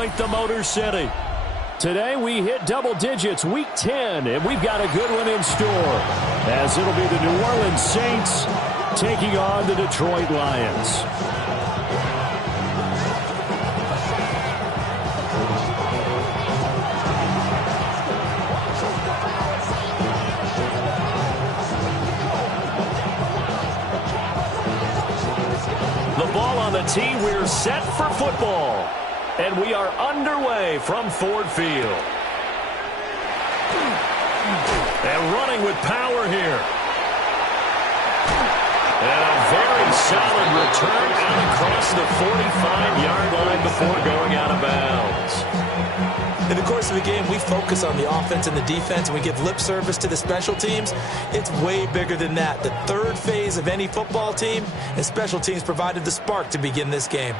Point, the Motor City. Today we hit double digits, week 10, and we've got a good one in store, as it'll be the New Orleans Saints taking on the Detroit Lions. The ball on the tee, we're set for football. And we are underway from Ford Field. And running with power here. And a very solid return out across the 45-yard line before going out of bounds. In the course of the game, we focus on the offense and the defense, and we give lip service to the special teams. It's way bigger than that. The third phase of any football team, and special teams provided the spark to begin this game.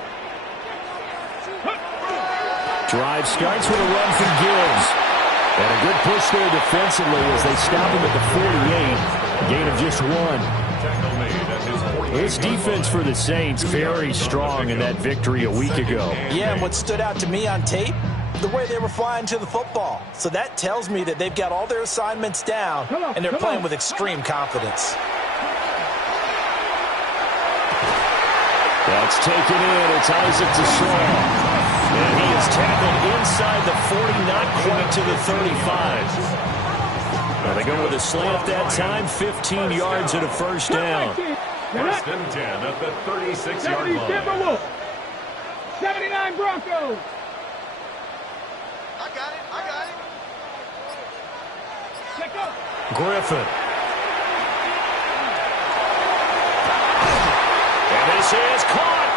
Drive starts with a run from Gibbs. And a good push there defensively as they stop him at the 48. Gain of just one. This defense for the Saints very strong in that victory a week ago. Yeah, and what stood out to me on tape, the way they were flying to the football. So that tells me that they've got all their assignments down, and they're playing with extreme confidence. That's taken in. It's Isaac DeSaw. And he is tackled inside the 40, not quite to the 35. Now they go with a slant that time, 15 yards and a first down. First and 10 at the 36-yard line. 79 Broncos. I got it. Check up. Griffin. And this is caught.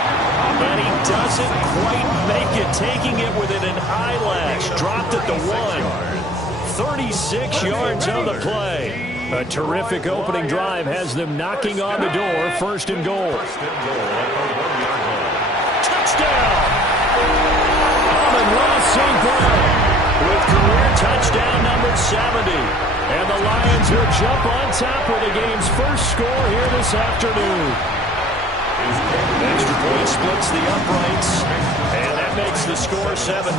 And he doesn't quite make it, taking it within an eyelash. Dropped at the 1. 36 yards on the play. A terrific opening drive has them knocking on the door. First and goal. Touchdown! Amon-Ra St. Brown with career touchdown number 70. And the Lions will jump on top with the game's first score here this afternoon. Extra point splits the uprights, and that makes the score 7-0.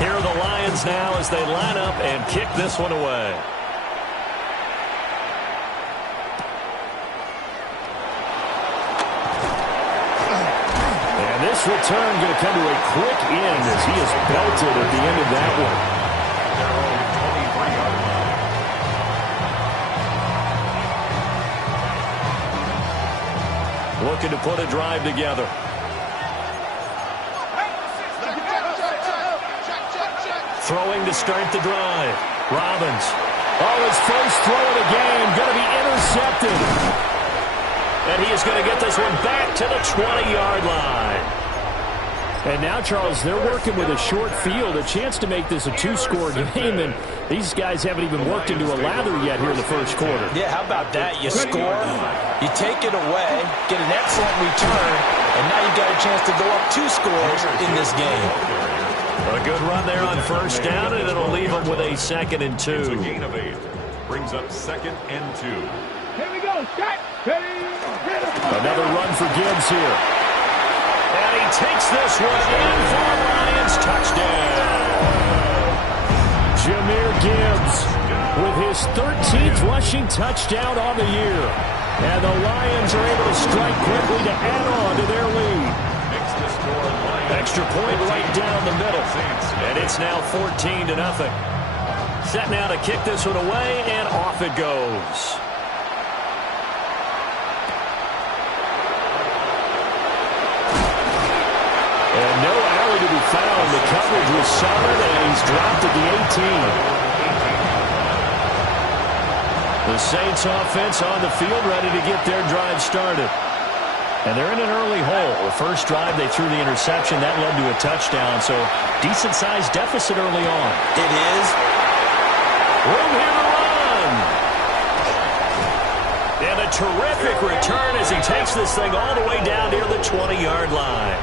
Here are the Lions now as they line up and kick this one away. And this return going to come to a quick end as he is belted at the end of that one. Looking to put a drive together. Throwing to start the drive. Robbins. Oh, his first throw of the game. Going to be intercepted. And he is going to get this one back to the 20-yard line. And now, Charles, they're working with a short field, a chance to make this a two-score game, and these guys haven't even worked into a lather yet here in the first quarter. Yeah, how about that? You score, you take it away, get an excellent return, and now you've got a chance to go up 2 scores in this game. A good run there on first down, and it'll leave them with a 2nd and 2. It's a gain of 8. Brings up 2nd and 2. Here we go. Start. Another run for Gibbs here. And he takes this one in for a Lions touchdown. Jahmyr Gibbs with his 13th rushing touchdown on the year. And the Lions are able to strike quickly to add on to their lead. Extra point right down the middle. And it's now 14-0. Set now to kick this one away, and off it goes. And no alley to be found. The coverage was solid, and he's dropped at the 18. The Saints offense on the field ready to get their drive started. And they're in an early hole. The first drive, they threw the interception. That led to a touchdown, so decent-sized deficit early on. It is. Room here to run. And a terrific return as he takes this thing all the way down near the 20-yard line.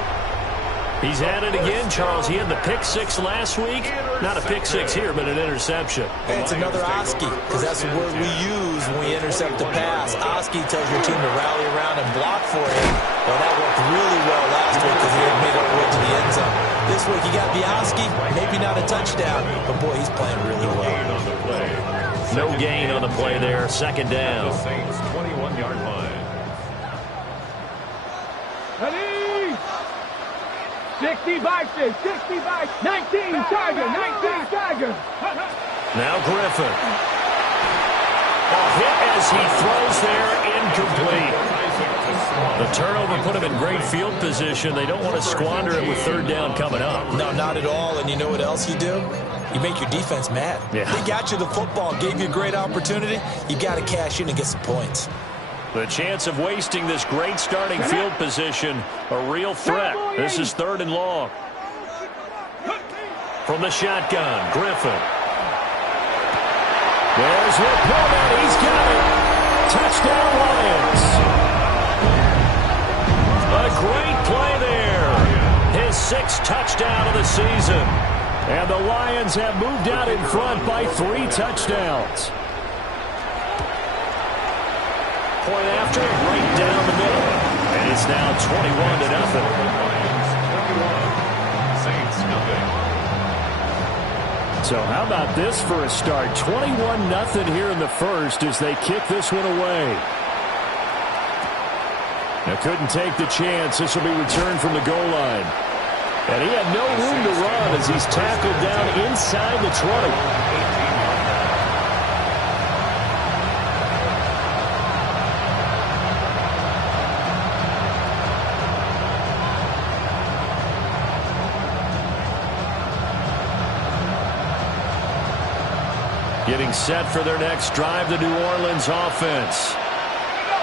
He's at it again, Charles. He had the pick six last week. Not a pick six here, but an interception. And it's another Oski, because that's the word we use when we intercept the pass. Oski tells your team to rally around and block for him. Well, that worked really well last week because he had made it way to the end zone. This week he got the Oski, maybe not a touchdown, but boy, he's playing really well. No gain on the play there. Second down. The Saints 21-yard line. Ready? 65, 65, 19, Tiger, 19, Tiger. Now Griffin. A hit as he throws there, incomplete. The turnover put him in great field position. They don't want to squander it with third down coming up. No, not at all. And you know what else you do? You make your defense mad. Yeah. They got you the football, gave you a great opportunity. You got to cash in and get some points. The chance of wasting this great starting field position, a real threat. This is 3rd and long. From the shotgun, Griffin. There's Laporta. He's got it. Touchdown, Lions. A great play there. His 6th touchdown of the season. And the Lions have moved out in front by 3 touchdowns. Point after, right down the middle. And it's now 21-0. Saints nothing. So how about this for a start? 21-0 here in the first as they kick this one away. Now couldn't take the chance. This will be returned from the goal line. And he had no room to run as he's tackled down inside the 20. Getting set for their next drive, the New Orleans offense.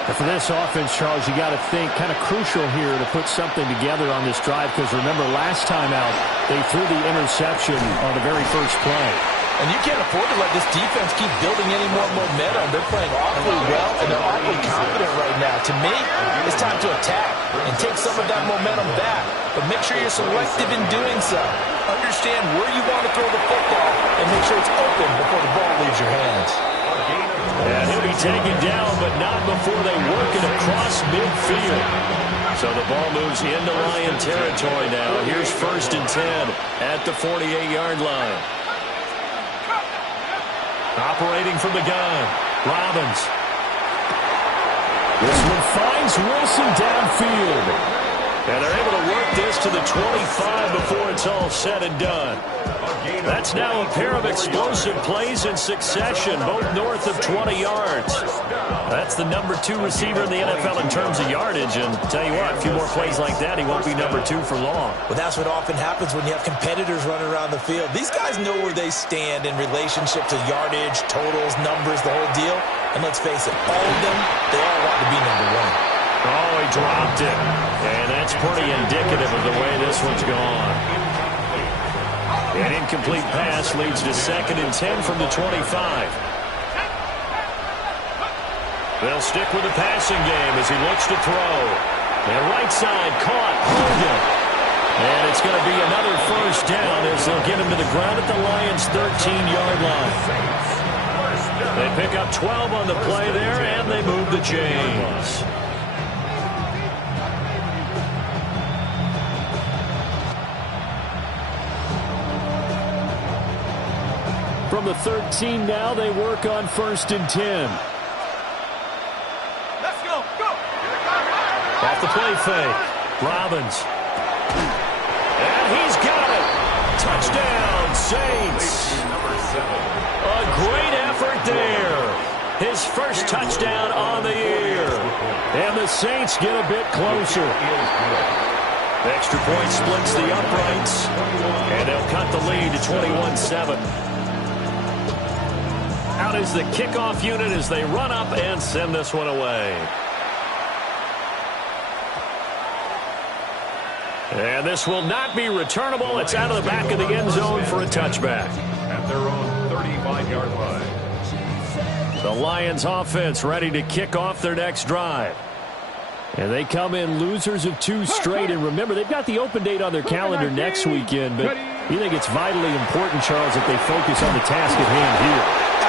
And for this offense, Charles, you got to think kind of crucial here to put something together on this drive, because remember last time out they threw the interception on the very first play. And you can't afford to let this defense keep building any more momentum. They're playing awfully well, and they're awfully confident right now. To me, it's time to attack and take some of that momentum back. But make sure you're selective in doing so. Understand where you want to throw the football and make sure it's open before the ball leaves your hands. And he'll be taken down, but not before they work it across midfield. So the ball moves into Lion territory now. Here's 1st and 10 at the 48-yard line. Operating from the gun, Robbins. This one finds Wilson downfield. And they're able to work this to the 25 before it's all said and done. That's now a pair of explosive plays in succession, both north of 20 yards. That's the number 2 receiver in the NFL in terms of yardage. And tell you what, a few more plays like that, he won't be number 2 for long. Well, that's what often happens when you have competitors running around the field. These guys know where they stand in relationship to yardage, totals, numbers, the whole deal. And let's face it, all of them, they all want to be number 1. Oh, he dropped it. And that's pretty indicative of the way this one's gone. An incomplete pass leads to 2nd and 10 from the 25. They'll stick with the passing game as he looks to throw. And right side caught Hogan. And it's going to be another 1st down as they'll get him to the ground at the Lions' 13-yard line. They pick up 12 on the play there, and they move the chains. From the 13 now, they work on 1st and 10. Let's go, go! Off the play fake, Robbins. And he's got it. Touchdown, Saints. A great effort there. His first touchdown on the year. And the Saints get a bit closer. Extra point splits the uprights. And they'll cut the lead to 21-7. Out is the kickoff unit as they run up and send this one away. And this will not be returnable. It's out of the back of the end zone for a touchback. At their own 35-yard line. The Lions offense ready to kick off their next drive. And they come in losers of 2 straight. And remember, they've got the open date on their calendar next weekend. But you think it's vitally important, Charles, that they focus on the task at hand here?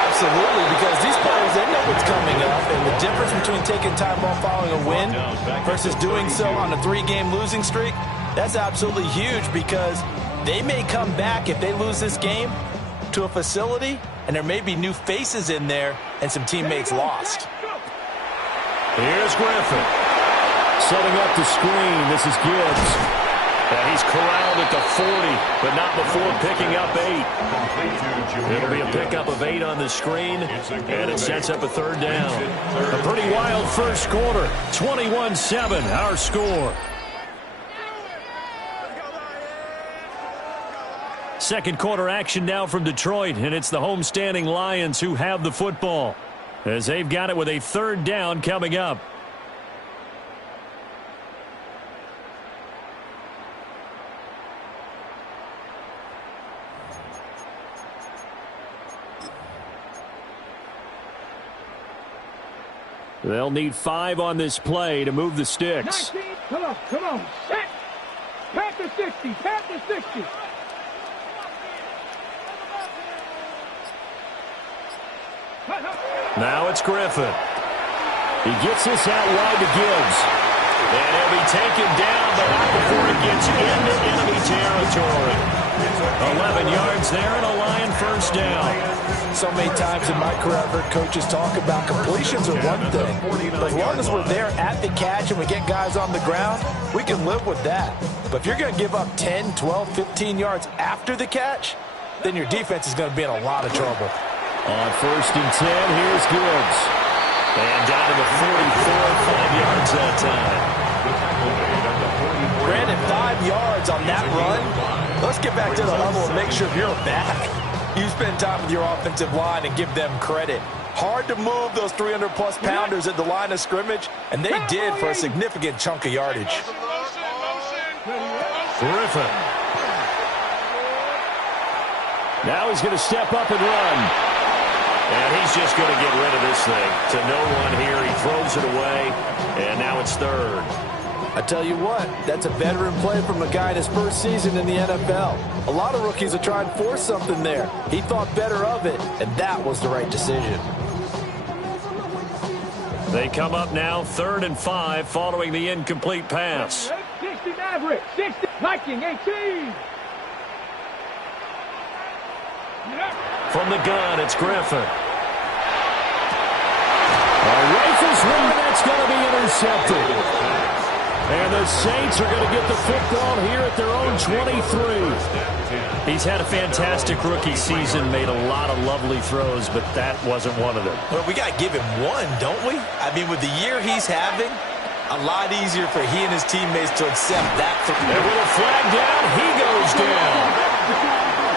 Absolutely, because these players, they know what's coming up. And the difference between taking time off following a win versus doing so on a 3-game losing streak, that's absolutely huge, because they may come back if they lose this game to a facility, and there may be new faces in there and some teammates lost. Here's Griffin. Setting up the screen. This is Gibbs. And he's corralled at the 40, but not before picking up 8. It'll be a pickup of 8 on the screen, and it sets up a 3rd down. A pretty wild first quarter. 21-7, our score. Second quarter action now from Detroit, and it's the homestanding Lions who have the football, as they've got it with a 3rd down coming up. They'll need 5 on this play to move the sticks. 19, come on, set. Pat the 60, pat the 60. Now it's Griffin. He gets this out wide to Gibbs. And he'll be taken down, but not before he gets into enemy territory. 11 yards there and a Lion 1st down. So many times in my career, I've heard coaches talk about completions are one thing. But as long as we're there at the catch and we get guys on the ground, we can live with that. But if you're going to give up 10, 12, 15 yards after the catch, then your defense is going to be in a lot of trouble. On 1st and 10, here's Gibbs. And down to the 44, 5 yards that time. Granted, 5 yards on that run. Let's get back to the level and make sure you're back. You spend time with your offensive line and give them credit. Hard to move those 300-plus pounders at the line of scrimmage, and they did for a significant chunk of yardage. Griffin. Now he's going to step up and run. And he's just going to get rid of this thing. To no one here. He throws it away, and now it's 3rd. I tell you what, that's a veteran play from a guy in his first season in the NFL. A lot of rookies are trying to force something there. He thought better of it, and that was the right decision. They come up now 3rd and 5 following the incomplete pass. 60 Maverick, 60 Viking, 18. From the gun, it's Griffin. A rifles one that's going to be intercepted. And the Saints are going to get the football here at their own 23. He's had a fantastic rookie season, made a lot of lovely throws, but that wasn't one of them. Well, we got to give him one, don't we? I mean, with the year he's having, a lot easier for he and his teammates to accept that. And with a flag down, he goes down.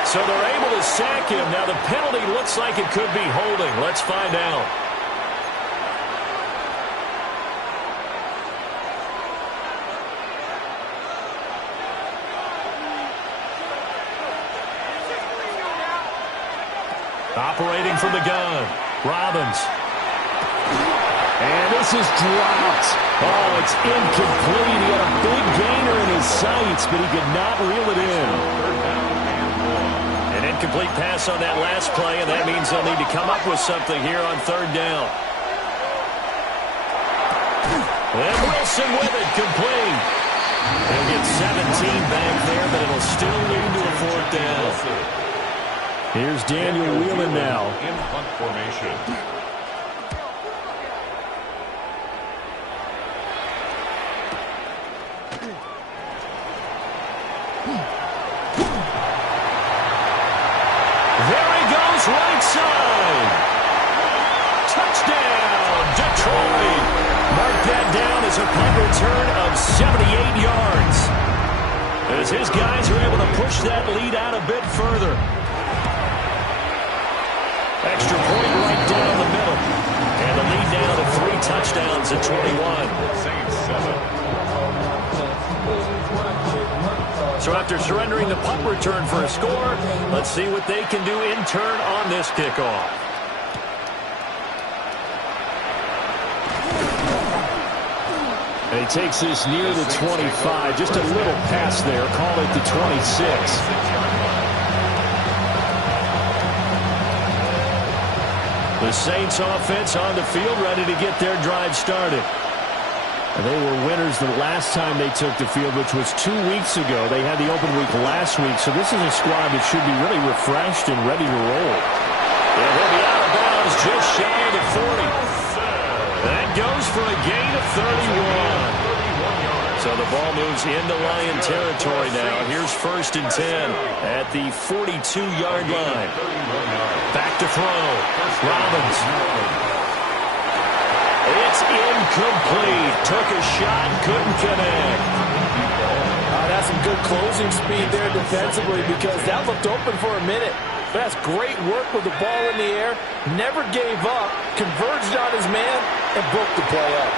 So they're able to sack him. Now the penalty looks like it could be holding. Let's find out. Operating from the gun, Robbins. And this is dropped. Oh, it's incomplete. He had a big gainer in his sights, but he could not reel it in. An incomplete pass on that last play, and that means they'll need to come up with something here on 3rd down. And Wilson with it, complete. They'll get 17 back there, but it'll still lead to a 4th down. Here's Daniel Whelan now. In punt formation. There he goes, right side. Touchdown, Detroit. Mark that down as a punt return of 78 yards. As his guys are able to push that lead out a bit further. Extra point right down the middle. And the lead down to 3 touchdowns at 21. So after surrendering the punt return for a score, let's see what they can do in turn on this kickoff. And he takes this near the 25, just a little pass there, call it the 26. The Saints offense on the field, ready to get their drive started. And they were winners the last time they took the field, which was 2 weeks ago. They had the open week last week, so this is a squad that should be really refreshed and ready to roll. And he'll be out of bounds just shy of the 40. That goes for a gain of 31. So the ball moves into Lion territory now. Here's 1st and 10 at the 42-yard line. Back to throw. Robbins. It's incomplete. Took a shot, couldn't connect. That's some good closing speed there defensively because that looked open for a minute. That's great work with the ball in the air. Never gave up. Converged on his man and broke the play up.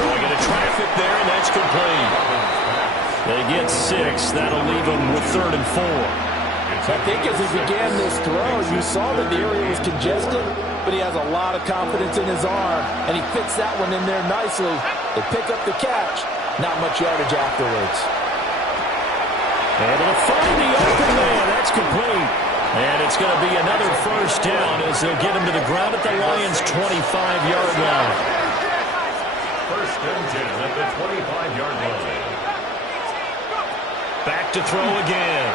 Throwing into traffic there, and that's complete. They get 6. That'll leave them with 3rd and 4. I think as he began this throw, you saw that the area was congested, but he has a lot of confidence in his arm, and he fits that one in there nicely. They pick up the catch. Not much yardage afterwards. And it'll find the open man. That's complete. And it's going to be another 1st down as they'll get him to the ground at the Lions' 25-yard line. 1st and 10 at the 25-yard line. Back to throw again.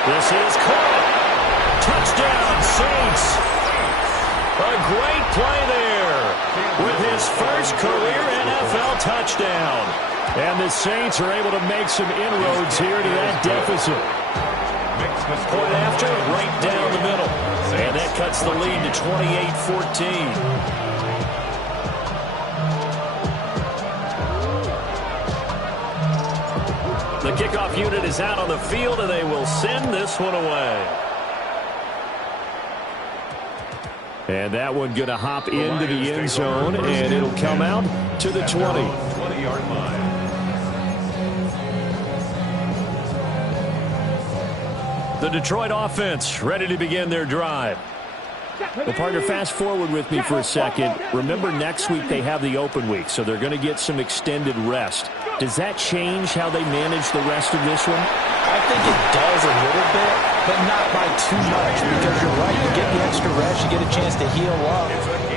This is caught. Touchdown, Saints. A great play there with his first career NFL touchdown. And the Saints are able to make some inroads here to that deficit. Point after, right down the middle. And that cuts the lead to 28-14. The kickoff unit is out on the field, and they will send this one away. And that one going to hop into the end zone, and it'll come out to the 20. 20-yard line. The Detroit offense ready to begin their drive. Well, partner, fast forward with me for a second. Remember, next week they have the open week, so they're going to get some extended rest. Does that change how they manage the rest of this one? I think it does a little bit, but not by too much, because you're right. You get the extra rest, you get a chance to heal up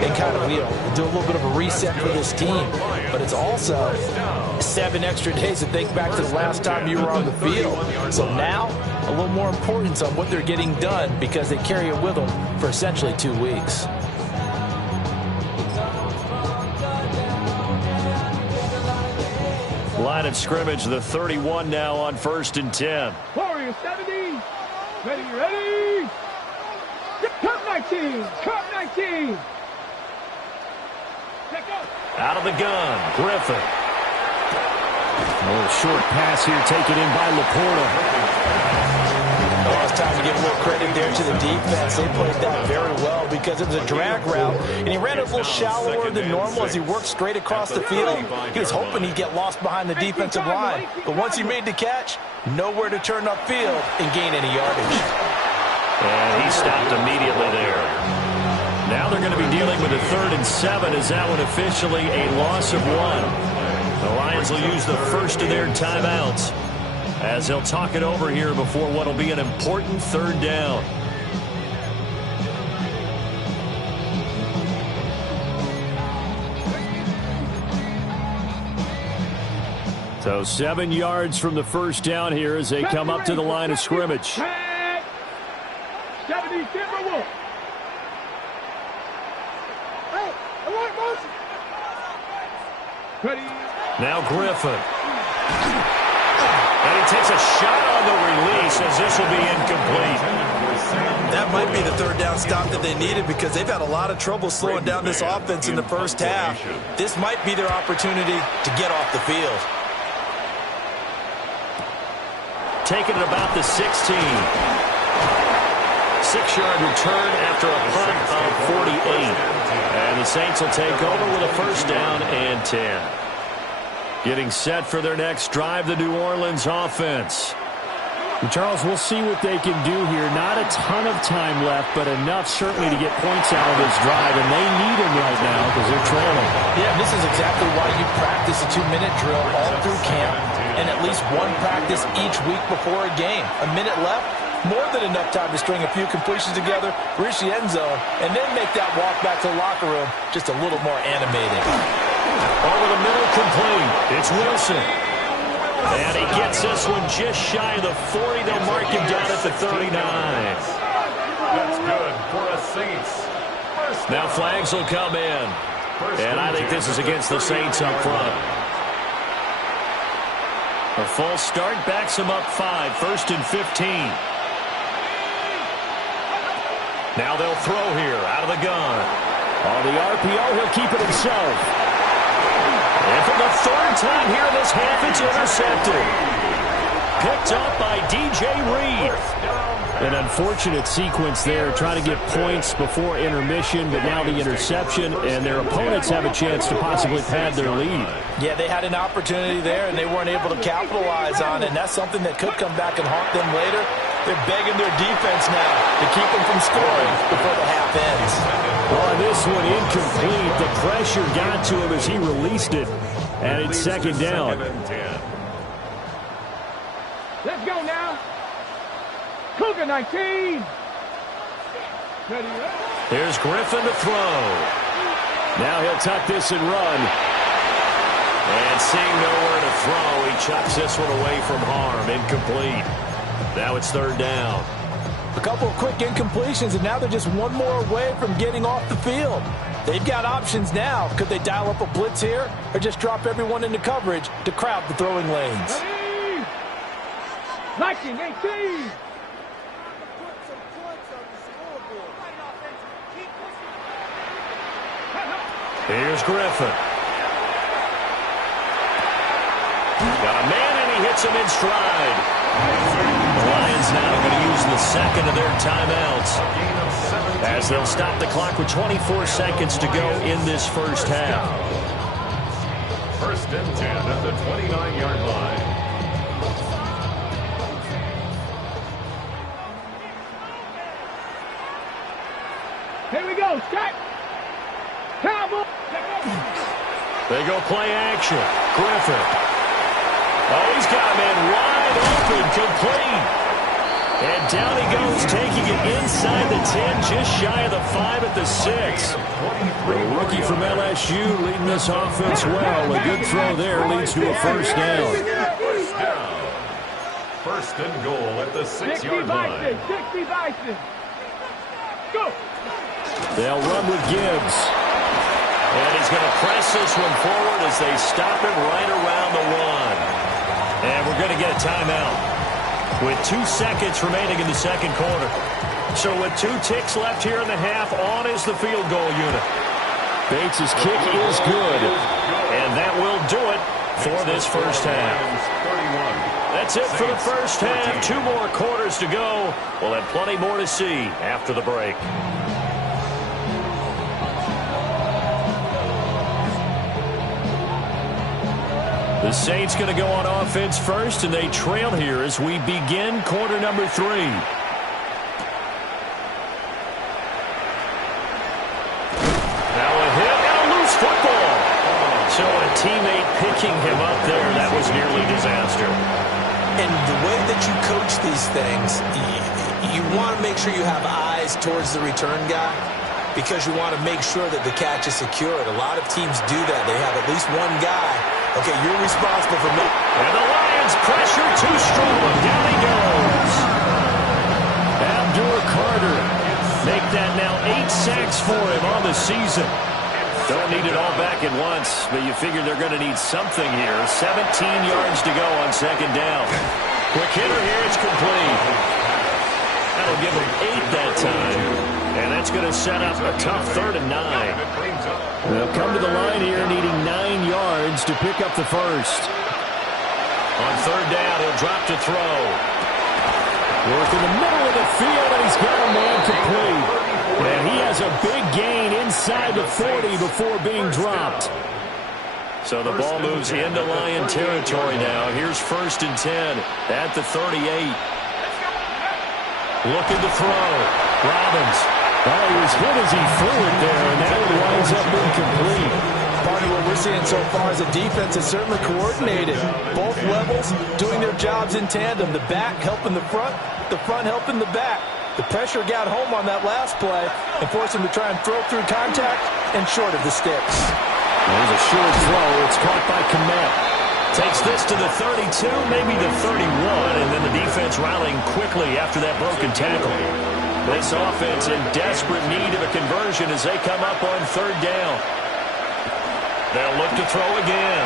and kind of do a little bit of a reset for this team. But it's also 7 extra days to think back to the last time you were on the field. So now, a little more importance on what they're getting done because they carry it with them for essentially 2 weeks. Line of scrimmage, the 31 now on 1st and 10. Warriors 70. Ready. Cut 19. Cut 19. Out of the gun, Griffin. A little short pass here taken in by Laporta. Oh, it's time to give a little credit there to the defense. They played that very well because it was a drag route, and he ran it a little shallower than normal as he worked straight across the field. He was hoping he'd get lost behind the defensive line, but once he made the catch, nowhere to turn upfield and gain any yardage. And he stopped immediately there. Now they're going to be dealing with a 3rd and 7. Is that one officially a loss of 1? The Lions will use the first of their timeouts as they'll talk it over here before what will be an important 3rd down. So 7 yards from the 1st down here as they come up to the line of scrimmage. 70 Timberwolves. Ready. Now Griffin. And he takes a shot on the release as this will be incomplete. That might be the 3rd down stop that they needed because they've had a lot of trouble slowing down this offense in the first half. This might be their opportunity to get off the field. Taking it about the 16. 6-yard return after a punt of 48. And the Saints will take over with a 1st down and 10. Getting set for their next drive, the New Orleans offense. Charles, we'll see what they can do here. Not a ton of time left, but enough certainly to get points out of this drive, and they need them right now because they're trailing. Yeah, this is exactly why you practice a 2-minute drill all through camp and at least one practice each week before a game. A minute left, more than enough time to string a few completions together, reach the end zone, and then make that walk back to the locker room just a little more animated. Over the middle, complete. It's Wilson. And he gets this one just shy of the 40. They'll mark him down at the 39. That's good for a Saints. Now flags will come in. And I think this is against the Saints up front. A false start backs him up 5. 1st and 15. Now they'll throw here out of the gun. On the RPO, he'll keep it himself. And for the 3rd time here in this half, it's intercepted. Picked up by DJ Reed. An unfortunate sequence there, trying to get points before intermission, but now the interception, and their opponents have a chance to possibly pad their lead. Yeah, they had an opportunity there, and they weren't able to capitalize on it, and that's something that could come back and haunt them later. They're begging their defense now to keep them from scoring before the half ends. On this one, incomplete. The pressure got to him as he released it, and it's 2nd down. Let's go now. Cougar 19. Here's Griffin to throw. Now he'll tuck this and run. And seeing nowhere to throw, he chucks this one away from harm. Incomplete. Now it's 3rd down. A couple of quick incompletions, and now they're just one more away from getting off the field. They've got options now. Could they dial up a blitz here or just drop everyone into coverage to crowd the throwing lanes? 19-18. Here's Griffin. Got a man, and he hits him in stride. The Lions now going to use the 2nd of their timeouts as they'll stop the clock with 24 seconds to go in this 1st half. 1st and 10 at the 29-yard line. Here we go. Set. Cowboy. They go play action. Griffin. Oh, he's got a man wide open, complete. And down he goes, taking it inside the 10, just shy of the 5 at the 6. The rookie from LSU leading this offense well. A good throw there leads to a 1st down. 1st and goal at the 6-yard line. 60 Bison. Go. They'll run with Gibbs. And he's going to press this one forward as they stop him right around the 1. And we're going to get a timeout with 2 seconds remaining in the 2nd quarter. So with 2 ticks left here in the half, on is the field goal unit. Bates' kick is good. And that will do it for this 1st half. That's it for the 1st half. 2 more quarters to go. We'll have plenty more to see after the break. The Saints going to go on offense first, and they trail here as we begin quarter number 3. Now a hit and a loose football. So a teammate picking him up there, that was nearly disaster. And the way that you coach these things, you want to make sure you have eyes towards the return guy because you want to make sure that the catch is secured. A lot of teams do that. They have at least one guy. Okay, you're responsible for me. And the Lions pressure too strong. Down he goes. Abdur Carter. Make that now 8 sacks for him on the season. Don't need it all back at once, but you figure they're going to need something here. 17 yards to go on 2nd down. Quick hitter here, it's complete. That'll give them 8 that time. And that's going to set up a tough 3rd and 9. They'll come to the line here needing 9 yards to pick up the 1st. On 3rd down, he'll drop to throw. Work in the middle of the field, and he's got a man complete. And he has a big gain inside the 40 before being dropped. So the ball moves into Lion territory now. Here's 1st and 10 at the 38. Looking to throw. Robbins. Oh, he was hit as he threw it there, and that one winds up incomplete. Part of what we're seeing so far is the defense is certainly coordinated. Both levels doing their jobs in tandem. The back helping the front helping the back. The pressure got home on that last play and forced him to try and throw through contact and short of the sticks. There's a short throw. It's caught by Kmet. Takes this to the 32, maybe the 31, and then the defense rallying quickly after that broken tackle. This offense in desperate need of a conversion as they come up on third down. They'll look to throw again.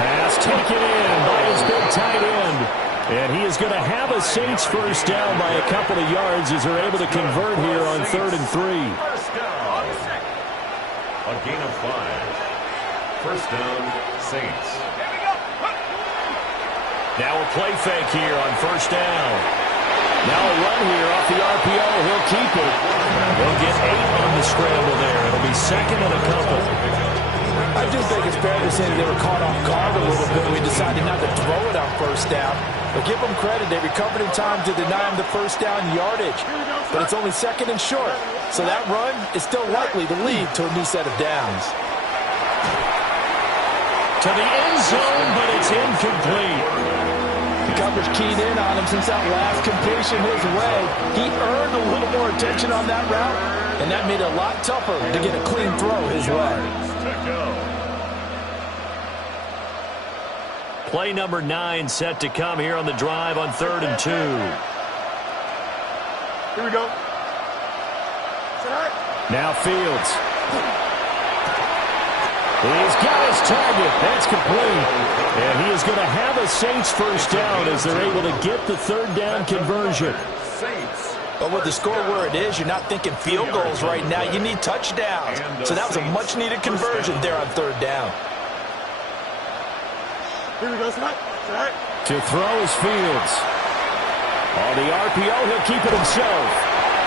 Pass taken in by his big tight end. And he is going to have a Saints first down by a couple of yards as they're able to convert here on 3rd and 3. First down. A gain of 5. First down, Saints. Now a play fake here on first down. Now a run here off the RPO. He'll keep it. He'll get 8 on the scramble there. It'll be second and a couple. I do think it's fair to say they were caught off guard a little bit. We decided not to throw it on first down. But give them credit. They recovered in time to deny him the first down yardage. But it's only second and short. So that run is still likely to lead to a new set of downs. To the end zone, but it's incomplete. The coverage keyed in on him since that last completion his way. He earned a little more attention on that route, and that made it a lot tougher to get a clean throw his way. Play number 9 set to come here on the drive on 3rd and 2. Here we go. Now Fields. He's got his target. That's complete. And he is going to have a Saints first down as they're able to get the third down conversion. But with the score where it is, you're not thinking field goals right now. You need touchdowns. So that was a much-needed conversion there on third down. Here we go, To throw is Fields. On the RPO, he'll keep it himself.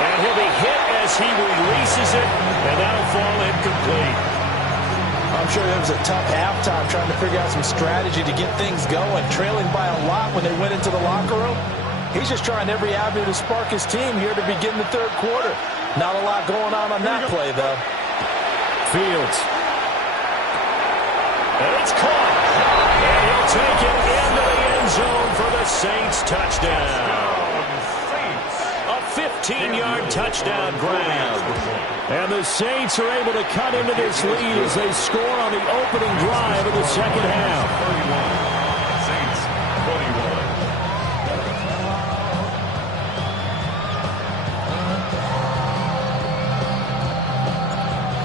And he'll be hit as he releases it, and that'll fall incomplete. I'm sure it was a tough halftime trying to figure out some strategy to get things going. Trailing by a lot when they went into the locker room. He's just trying every avenue to spark his team here to begin the third quarter. Not a lot going on that play, though. Fields. And it's caught. And he'll take it into the end zone for the Saints touchdown. A 15-yard touchdown grab. And the Saints are able to cut into this lead as they score on the opening drive of the second half. Saints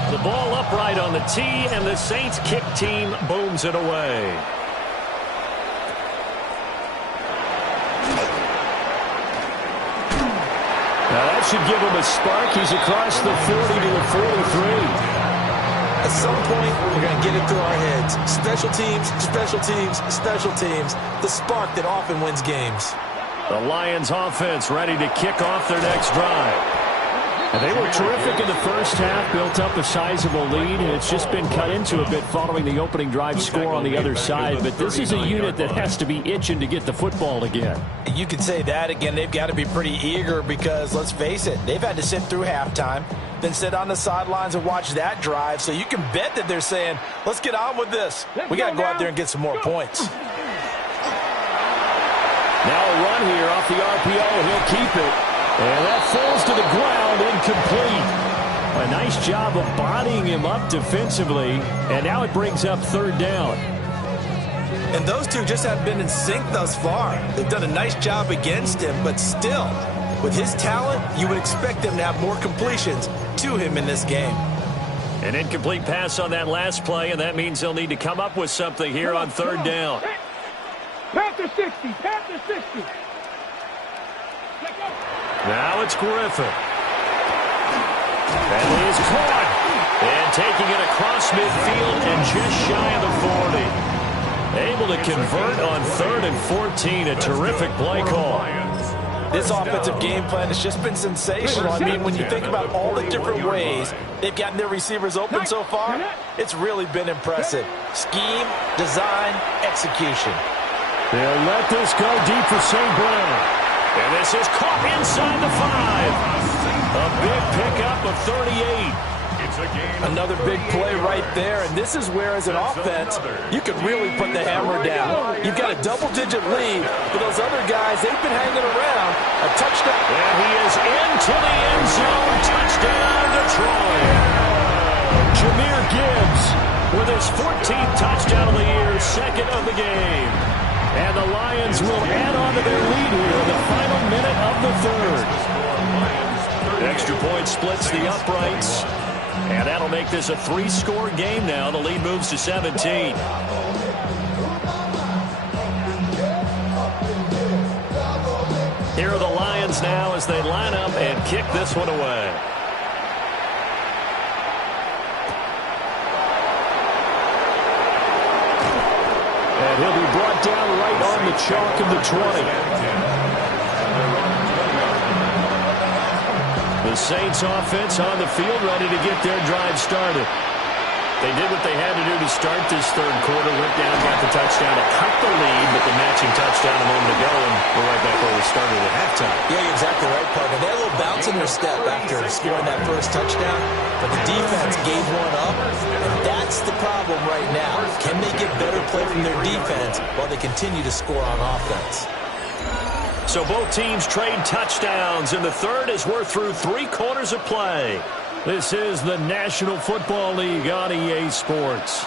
21. The ball upright on the tee, and the Saints kick team booms it away. Now that should give him a spark. He's across the 40 to the 43. At some point, we're going to get it through our heads. Special teams, special teams, special teams. The spark that often wins games. The Lions offense ready to kick off their next drive. And they were terrific in the first half, built up a sizable lead, and it's just been cut into a bit following the opening drive score on the other side. But this is a unit that has to be itching to get the football again. You could say that again. They've got to be pretty eager because, let's face it, they've had to sit through halftime, then sit on the sidelines and watch that drive. So you can bet that they're saying, let's get on with this. We got to go out there and get some more points. Now a run here off the RPO. He'll keep it. And that falls to the ground, incomplete. A nice job of bodying him up defensively. And now it brings up third down. And those two just haven't been in sync thus far. They've done a nice job against him, but still, with his talent, you would expect them to have more completions to him in this game. An incomplete pass on that last play, and that means they'll need to come up with something here on third down. Panther 60, Panther 60. Now it's Griffin. And he is caught. And taking it across midfield and just shy of the 40. Able to convert on 3rd and 14. A terrific play call. This offensive game plan has just been sensational. I mean, when you think about all the different ways they've gotten their receivers open so far, it's really been impressive. Scheme, design, execution. They'll let this go deep for St. Brown. And this is caught inside the 5. A big pickup of 38. Another big play right there, and this is where, as an offense, you can really put the hammer down. You've got a double-digit lead, but those other guys, they've been hanging around. A touchdown. And he is into the end zone. Touchdown, Detroit. Jahmyr Gibbs with his 14th touchdown of the year, second of the game. And the Lions will add on to their lead here in the final minute of the third. Extra point splits the uprights. And that'll make this a 3-score game now. The lead moves to 17. Here are the Lions now as they line up and kick this one away. And he'll be brought down right on the chalk of the 20. The Saints offense on the field ready to get their drive started. They did what they had to do to start this third quarter. Went down, got the touchdown to cut the lead, but the matching touchdown a moment ago, and we're right back where we started at halftime. Yeah, you're exactly right, partner. They had a little bounce in their step after scoring that first touchdown, but the defense gave one up, and that's the problem right now. Can they get better play from their defense while they continue to score on offense? So both teams trade touchdowns, and the third as we're through 3 quarters of play. This is the National Football League on EA Sports.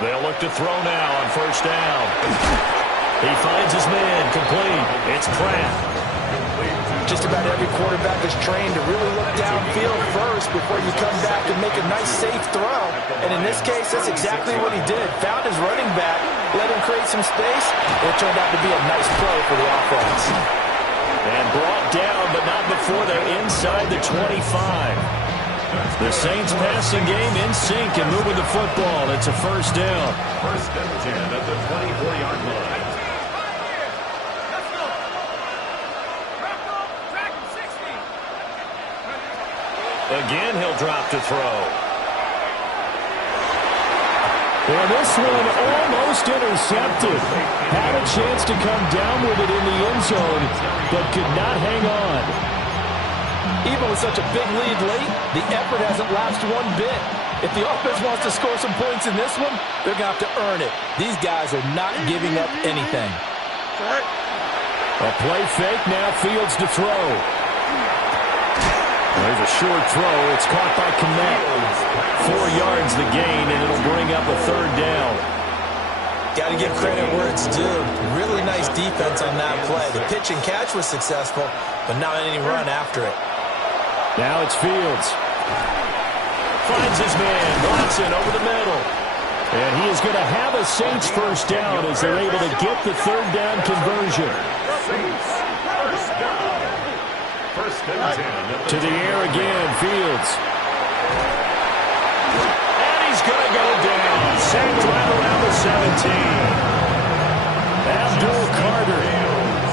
They'll look to throw now on first down. He finds his man, complete. It's Pratt. Just about every quarterback is trained to really look downfield first before you come back and make a nice, safe throw. And in this case, that's exactly what he did. Found his running back, let him create some space, and it turned out to be a nice play for the offense. And brought down, but not before they're inside the 25. The Saints passing game in sync and moving the football. It's a first down. First and 10 at the 24-yard line. Again, he'll drop to throw. And this one almost intercepted. Had a chance to come down with it in the end zone, but could not hang on. Even with such a big lead late, the effort hasn't lapsed one bit. If the offense wants to score some points in this one, they're going to have to earn it. These guys are not giving up anything. A play fake, now Fields to throw. There's a short throw. It's caught by Kmet. 4 yards the gain, and it'll bring up a third down. Got to give credit where it's due. Really nice defense on that play. The pitch and catch was successful, but not any run after it. Now it's Fields. Finds his man, Watson, over the middle. And he is going to have a Saints first down as they're able to get the third down conversion. To the air again, Fields. And he's going to go down. Sacked right around the 17. Abdul Carter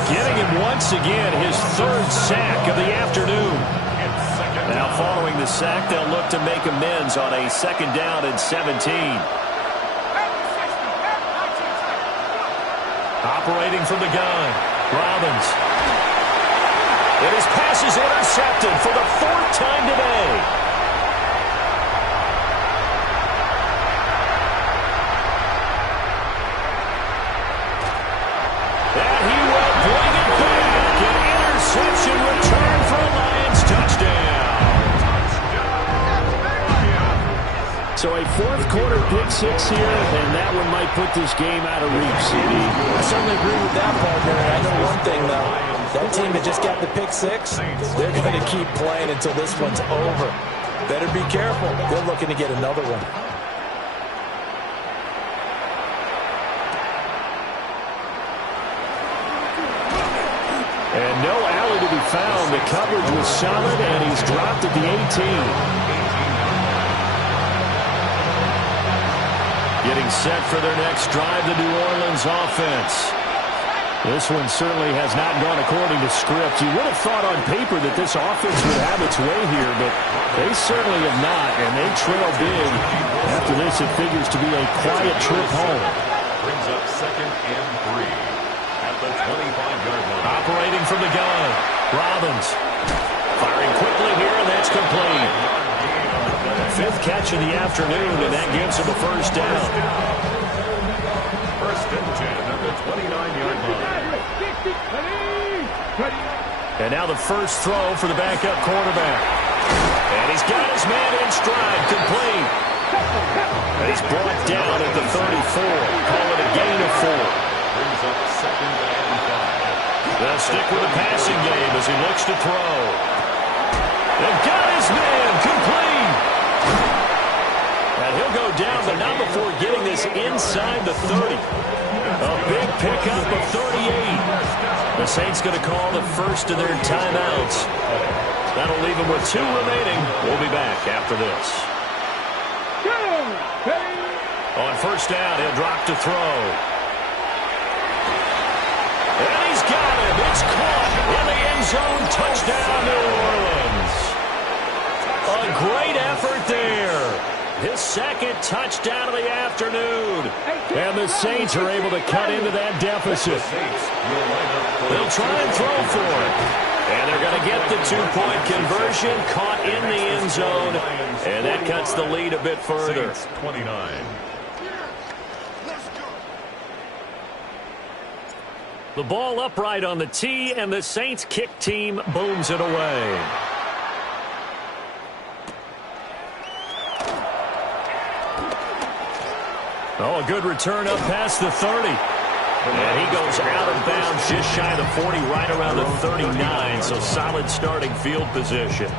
getting him once again, his third sack of the afternoon. Now following the sack, they'll look to make amends on a second down and 17. Operating from the gun, Robbins. And his pass is intercepted for the 4th time today. And he will bring it back. An interception return for a Lions touchdown. So a 4th quarter pick 6 here, and that one might put this game out of reach, CD. I certainly agree with that, partner. I know one thing, though. That team that just got the pick 6, they're going to keep playing until this one's over. Better be careful. They're looking to get another one. And no alley to be found. The coverage was solid, and he's dropped at the 18. Getting set for their next drive, the New Orleans offense. This one certainly has not gone according to script. You would have thought on paper that this offense would have its way here, but they certainly have not, and they trail big. After this, it figures to be a quiet trip home. Brings up 2nd and 3 at the 25-yard line. Operating from the gun, Robbins. Firing quickly here, and that's complete. 5th catch of the afternoon, and that gives him a first down. 1st and 10 at the 29-yard line. And now the first throw for the backup quarterback. And he's got his man in stride, complete. And he's brought down at the 34. Call it a gain of 4. Brings up 2nd and 5. They'll stick with the passing game as he looks to throw. They've got his man, complete. And he'll go down, but not before getting this inside the 30. A big pickup of 38. The Saints going to call the first of their timeouts. That'll leave them with 2 remaining. We'll be back after this. On first down, he'll drop to throw. And he's got him. It's caught in the end zone. Touchdown, New Orleans. A great effort there. His 2nd touchdown of the afternoon. And the Saints are able to cut into that deficit. They'll try and throw for it. And they're going to get the 2-point conversion, caught in the end zone. And that cuts the lead a bit further. 29. The ball upright on the tee, and the Saints kick team booms it away. Oh, a good return up past the 30. And he goes out of bounds just shy of the 40, right around the 39, so solid starting field position.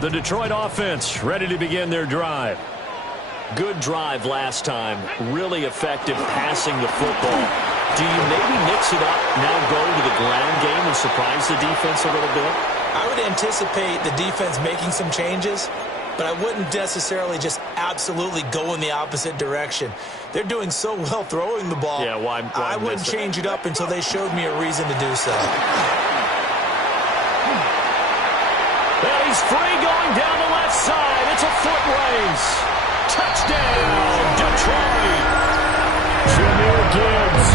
The Detroit offense ready to begin their drive. Good drive last time. Really effective passing the football. Do you maybe mix it up, now go to the ground game and surprise the defense a little bit? I would anticipate the defense making some changes, but I wouldn't necessarily just absolutely go in the opposite direction. They're doing so well throwing the ball. Yeah, why I wouldn't change it up until they showed me a reason to do so. Well, he's free going down the left side. It's a foot race. Touchdown, Detroit. Jahmyr Gibbs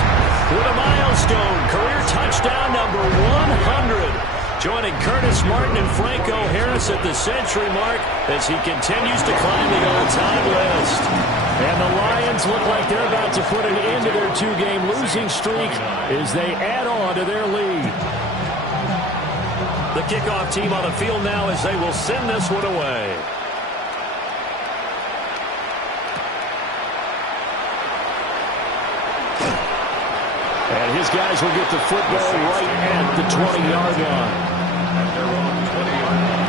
with a milestone. Career touchdown number 100. Joining Curtis Martin and Franco Harris at the century mark as he continues to climb the all-time list. And the Lions look like they're about to put an end to their 2-game losing streak as they add on to their lead. The kickoff team on the field now as they will send this one away. And his guys will get the football right at the 20-yard line. At their own 20-yard line.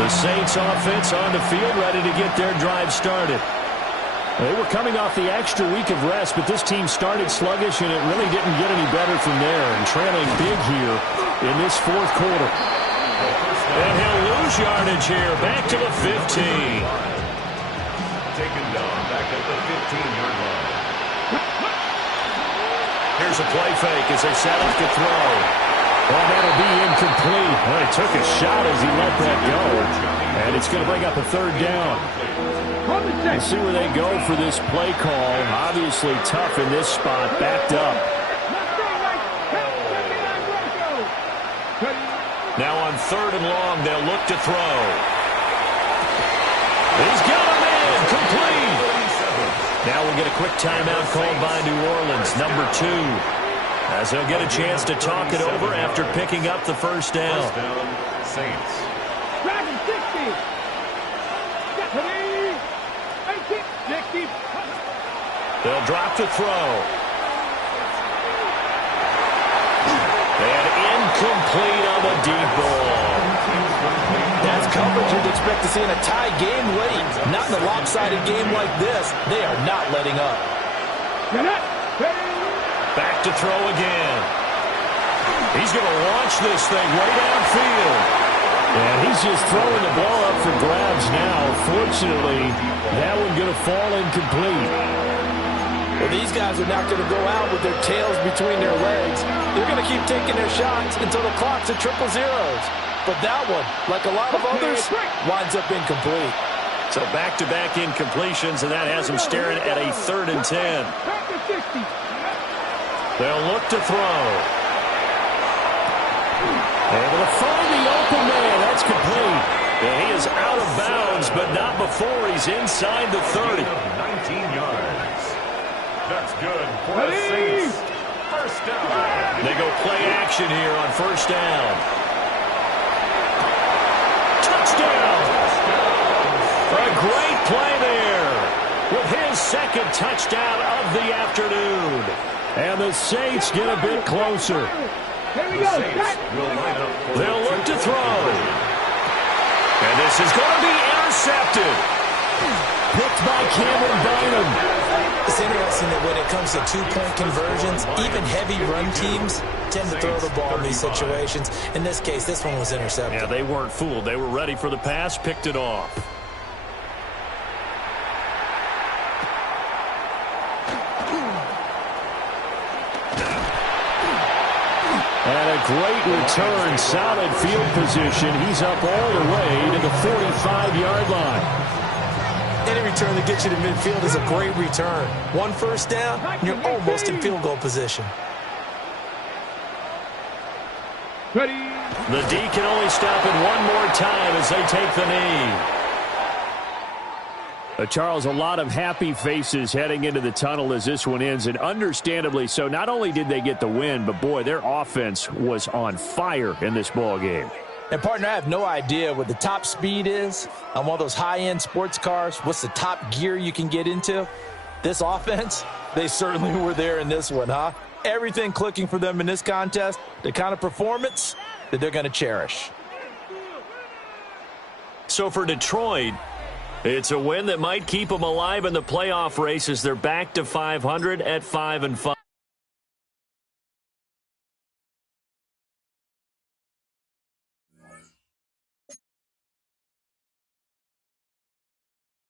The Saints offense on the field ready to get their drive started. They were coming off the extra week of rest, but this team started sluggish, and it really didn't get any better from there, and trailing big here in this 4th quarter. And he'll lose yardage here, back to the 15. Taken down back at the 15-yard line. Here's a play fake as they set up to throw. Well, that'll be incomplete. Well, he took a shot as he let that go. And it's going to bring up a 3rd down. Let's see where they go for this play call. Obviously tough in this spot, backed up. Now on 3rd and long, they'll look to throw. He's got a man, complete. Now we'll get a quick timeout called by New Orleans, number 2. As they'll get a chance to talk it over after picking up the first down. First down, Saints. Dragon 60. They'll drop to throw. And incomplete on the deep ball. That's coverage you'd expect to see in a tie game late. Not in a lopsided game like this. They are not letting up. Back to throw again. He's going to launch this thing way downfield. And he's just throwing the ball up for grabs now. Fortunately, that one going to fall incomplete. Well, these guys are not going to go out with their tails between their legs. They're going to keep taking their shots until the clock's at triple zeros. But that one, like a lot of others, winds up incomplete. So back-to-back incompletions, and that has them staring at a 3rd and 10. They'll look to throw. Able to find the open man. That's complete. And he is out of bounds, but not before he's inside the 30. 19 yards. That's good for the Saints. First down. They go play action here on first down. Touchdown. A great play there with his 2nd touchdown of the afternoon. And the Saints get a bit closer. Here we go. They'll look to throw. And this is going to be intercepted. Picked by Cameron Bynum. It's interesting that when it comes to 2-point conversions, even heavy run teams tend to throw the ball in these situations. In this case, this one was intercepted. Yeah, they weren't fooled. They were ready for the pass, picked it off. And a great return, solid field position. He's up all the way to the 45-yard line. Any return that gets you to midfield is a great return. 1 first down, and you're almost in field goal position. Ready. The D can only stop it one more time as they take the knee. Charles, a lot of happy faces heading into the tunnel as this one ends, and understandably so. Not only did they get the win, but, boy, their offense was on fire in this ball game. And, partner, I have no idea what the top speed is on one of those high-end sports cars. What's the top gear you can get into? This offense, they certainly were there in this one, huh? Everything clicking for them in this contest, the kind of performance that they're going to cherish. So for Detroit, it's a win that might keep them alive in the playoff race as they're back to 500 at 5-5.